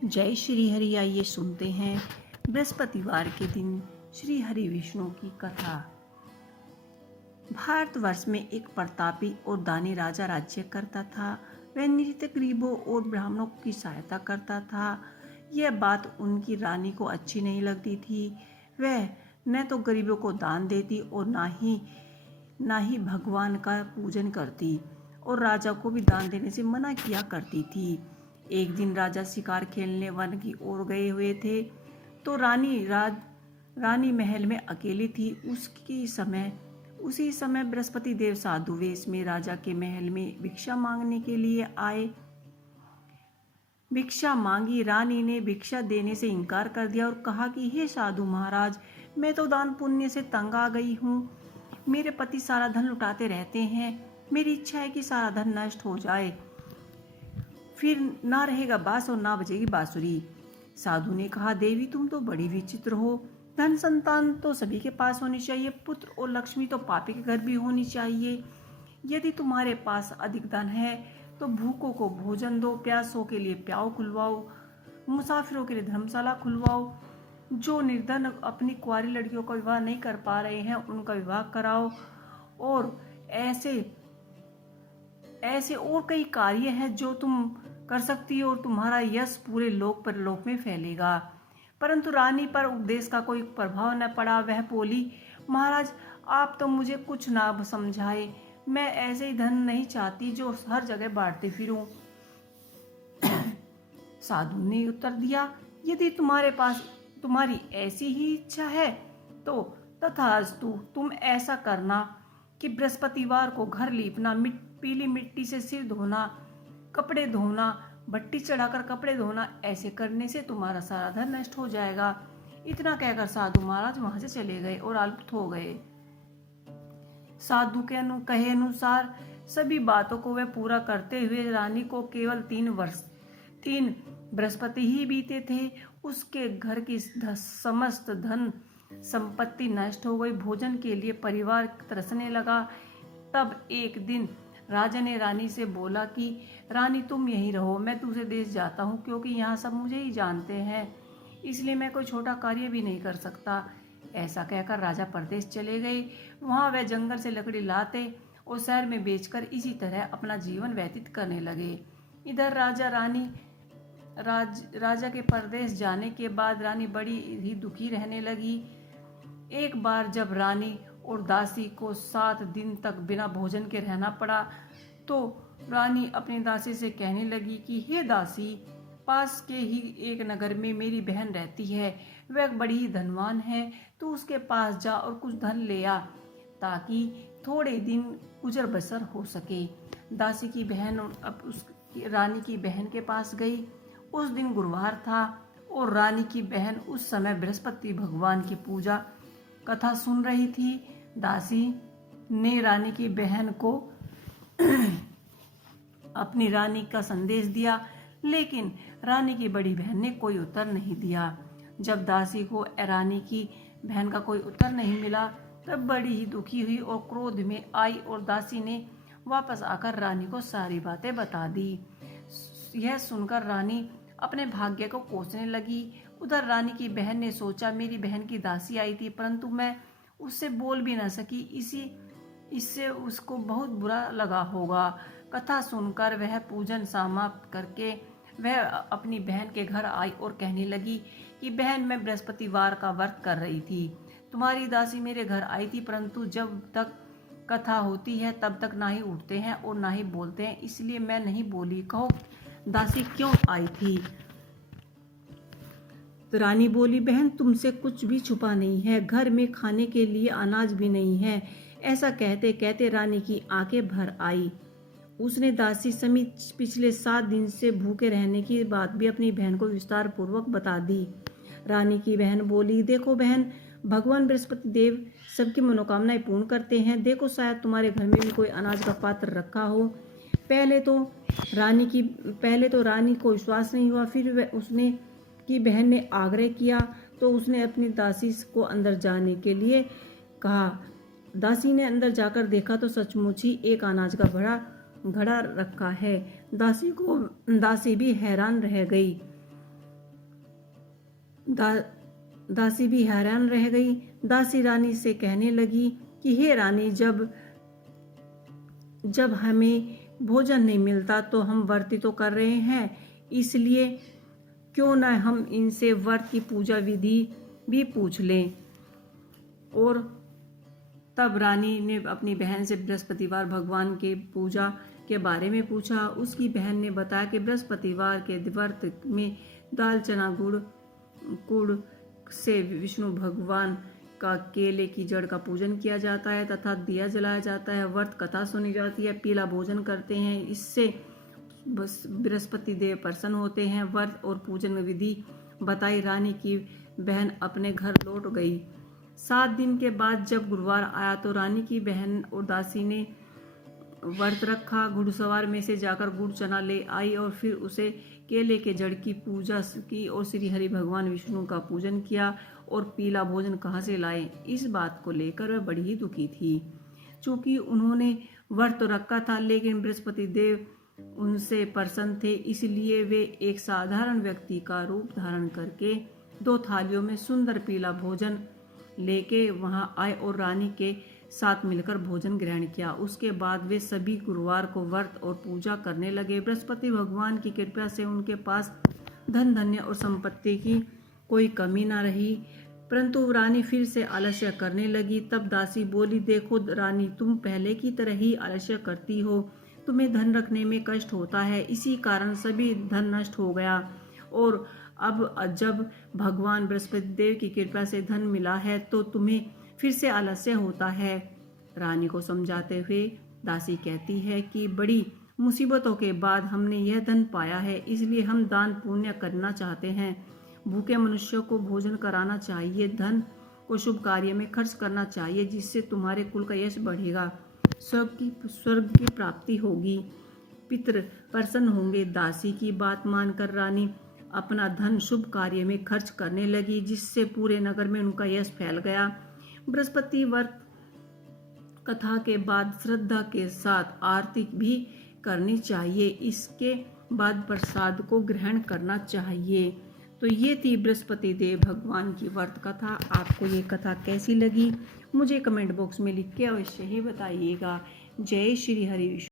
जय श्री हरि। आइए सुनते हैं बृहस्पतिवार के दिन श्री हरि विष्णु की कथा। भारतवर्ष में एक प्रतापी और दानी राजा राज्य करता था। वह नित्य गरीबों और ब्राह्मणों की सहायता करता था। यह बात उनकी रानी को अच्छी नहीं लगती थी। वह न तो गरीबों को दान देती और ना ही भगवान का पूजन करती, और राजा को भी दान देने से मना किया करती थी। एक दिन राजा शिकार खेलने वन की ओर गए हुए थे, तो रानी महल में अकेली थी। उसी समय बृहस्पति देव साधु वेश में राजा के महल में भिक्षा मांगने के लिए आए। भिक्षा मांगी। रानी ने भिक्षा देने से इनकार कर दिया और कहा कि हे साधु महाराज, मैं तो दान पुण्य से तंग आ गई हूँ। मेरे पति सारा धन लुटाते रहते हैं। मेरी इच्छा है कि सारा धन नष्ट हो जाए, फिर ना रहेगा बांस और ना बजेगी बांसुरी। साधु ने कहा, देवी तुम तो बड़ी विचित्र हो। धन संतान तो सभी के पास होनी चाहिए, पुत्र और लक्ष्मी तो पापी के घर भी होनी चाहिए। यदि तुम्हारे पास अधिक धन है तो भूखों को भोजन दो, प्यासों के लिए प्याऊ खुलवाओ, मुसाफिरों के लिए धर्मशाला खुलवाओ, जो निर्धन अपनी कुंवारी लड़कियों का विवाह नहीं कर पा रहे हैं उनका विवाह कराओ, और ऐसे और कई कार्य हैं जो तुम कर सकती हो और तुम्हारा यश पूरे लोक परलोक में फैलेगा। परंतु रानी पर उपदेश का कोई प्रभाव न पड़ा। वह बोली, महाराज आप तो मुझे कुछ ना समझाए। मैं ऐसे ही धन नहीं चाहती जो हर जगह बांटते फिरूं। साधु ने उत्तर दिया, यदि तुम्हारे पास तुम्हारी ऐसी ही इच्छा है तो तथास्तु। तुम ऐसा करना कि बृहस्पतिवार को घर लीपना, पीली मिट्टी से सिर धोना, कपड़े धोना, भट्टी चढ़ाकर कपड़े धोना, ऐसे करने से तुम्हारा सारा धन नष्ट हो जाएगा। इतना कहकर साधु महाराज वहां से चले गए और अल्प हो गए। साधु के कहे अनुसार सभी बातों को वह पूरा करते हुए रानी को केवल 3 बृहस्पति ही बीते थे। उसके घर की समस्त धन संपत्ति नष्ट हो गई। भोजन के लिए परिवार तरसने लगा। तब एक दिन राजा ने रानी से बोला कि रानी तुम यहीं रहो, मैं दूसरे देश जाता हूँ, क्योंकि यहाँ सब मुझे ही जानते हैं, इसलिए मैं कोई छोटा कार्य भी नहीं कर सकता। ऐसा कहकर राजा परदेश चले गए। वहाँ वह जंगल से लकड़ी लाते और शहर में बेचकर इसी तरह अपना जीवन व्यतीत करने लगे। इधर राजा के परदेश जाने के बाद रानी बड़ी ही दुखी रहने लगी। एक बार जब रानी और दासी को 7 दिन तक बिना भोजन के रहना पड़ा, तो रानी अपनी दासी से कहने लगी कि हे दासी, पास के ही एक नगर में मेरी बहन रहती है। वह बड़ी ही धनवान है। तू उसके पास जा और कुछ धन ले आ, ताकि थोड़े दिन गुजर बसर हो सके। दासी की बहन अब उस रानी की बहन के पास गई। उस दिन गुरुवार था और रानी की बहन उस समय बृहस्पति भगवान की पूजा कथा सुन रही थी। दासी ने रानी की बहन को अपनी रानी का संदेश दिया, लेकिन रानी की बड़ी बहन ने कोई उत्तर नहीं दिया। जब दासी को रानी की बहन का कोई उत्तर नहीं मिला, तब बड़ी ही दुखी हुई और क्रोध में आई, और दासी ने वापस आकर रानी को सारी बातें बता दी। यह सुनकर रानी अपने भाग्य को कोसने लगी। उधर रानी की बहन ने सोचा, मेरी बहन की दासी आई थी, परंतु मैं उससे बोल भी न सकी। इससे उसको बहुत बुरा लगा होगा। कथा सुनकर वह पूजन समाप्त करके वह अपनी बहन के घर आई और कहने लगी कि बहन, मैं बृहस्पतिवार का व्रत कर रही थी। तुम्हारी दासी मेरे घर आई थी, परंतु जब तक कथा होती है तब तक ना ही उठते हैं और ना ही बोलते हैं, इसलिए मैं नहीं बोली। कहो दासी क्यों आई थी? तो रानी बोली, बहन तुमसे कुछ भी छुपा नहीं है, घर में खाने के लिए अनाज भी नहीं है। ऐसा कहते कहते रानी की आंखें भर आई। उसने दासी समेत पिछले 7 दिन से भूखे रहने की बात भी अपनी बहन को विस्तार पूर्वक बता दी। रानी की बहन बोली, देखो बहन, भगवान बृहस्पति देव सबकी मनोकामनाएं पूर्ण करते हैं। देखो शायद तुम्हारे घर में भी कोई अनाज का पात्र रखा हो। पहले तो रानी को विश्वास नहीं हुआ। फिर उसने की बहन ने आग्रह किया तो उसने अपनी दासी को अंदर जाने के लिए कहा। दासी ने अंदर जाकर देखा तो सचमुच ही एक अनाज का बड़ा घड़ा रखा है। दासी भी हैरान रह गई। दा, दासी भी हैरान रह गई। दासी रानी से कहने लगी कि हे रानी, जब हमें भोजन नहीं मिलता तो हम व्रत तो कर रहे हैं, इसलिए क्यों न हम इनसे व्रत की पूजा विधि भी पूछ लें। और तब रानी ने अपनी बहन से बृहस्पतिवार भगवान के पूजा के बारे में पूछा। उसकी बहन ने बताया कि बृहस्पतिवार के व्रत में दाल चना गुड़ से विष्णु भगवान का केले की जड़ का पूजन किया जाता है तथा दिया जलाया जाता है, व्रत कथा सुनी जाती है, पीला भोजन करते हैं, इससे बृहस्पति देव प्रसन्न होते हैं। व्रत और पूजन विधि बताई रानी की बहन अपने घर लौट गई। 7 दिन के बाद जब गुरुवार आया तो रानी की बहन और दासी ने व्रत रखा। घुड़सवार में से जाकर गुड़ चना ले आई और फिर उसे केले के जड़ की पूजा की और श्री हरि भगवान विष्णु का पूजन किया। और पीला भोजन कहाँ से लाए, इस बात को लेकर वह बड़ी ही दुखी थी। चूंकि उन्होंने व्रत तो रखा था लेकिन बृहस्पति देव उनसे प्रसन्न थे, इसलिए वे एक साधारण व्यक्ति का रूप धारण करके 2 थालियों में सुंदर पीला भोजन लेके वहां आए और रानी के साथ मिलकर भोजन ग्रहण किया। उसके बाद वे सभी गुरुवार को व्रत और पूजा करने लगे। बृहस्पति भगवान की कृपा से उनके पास धन धान्य और संपत्ति की कोई कमी न रही, परंतु रानी फिर से आलस्य करने लगी। तब दासी बोली, देखो रानी, तुम पहले की तरह ही आलस्य करती हो, तुम्हें धन रखने में कष्ट होता है, इसी कारण सभी धन नष्ट हो गया। और अब जब भगवान बृहस्पति देव की कृपा से धन मिला है तो तुम्हें फिर से आलस्य होता है। रानी को समझाते हुए दासी कहती है कि बड़ी मुसीबतों के बाद हमने यह धन पाया है, इसलिए हम दान पुण्य करना चाहते हैं। भूखे मनुष्यों को भोजन कराना चाहिए, धन को शुभ कार्य में खर्च करना चाहिए, जिससे तुम्हारे कुल का यश बढ़ेगा, स्वर्ग की प्राप्ति होगी, पितृ प्रसन्न होंगे। दासी की बात मानकर रानी अपना धन शुभ कार्य में खर्च करने लगी, जिससे पूरे नगर में उनका यश फैल गया। बृहस्पति व्रत कथा के बाद श्रद्धा के साथ आरती भी करनी चाहिए, इसके बाद प्रसाद को ग्रहण करना चाहिए। तो ये थी बृहस्पति देव भगवान की व्रत कथा। आपको ये कथा कैसी लगी मुझे कमेंट बॉक्स में लिख के अवश्य ही बताइएगा। जय श्री हरि विष्णु।